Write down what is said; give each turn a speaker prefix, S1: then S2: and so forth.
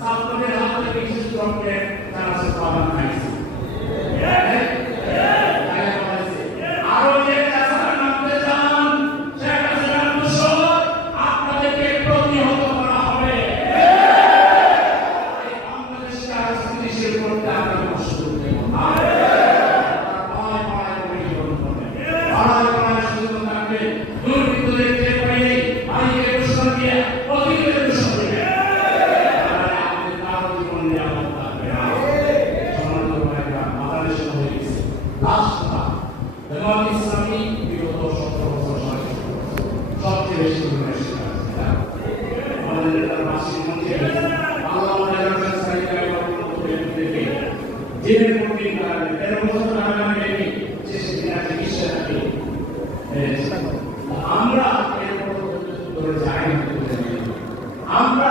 S1: ছাত্রদের হাত থেকে শিশু রক্তে তারা সমাধান পাইছে আপনাদেরকে প্রতিহত করা হবে। বাংলাদেশকে রাজনীতি শুরু করতে আপনার আমরা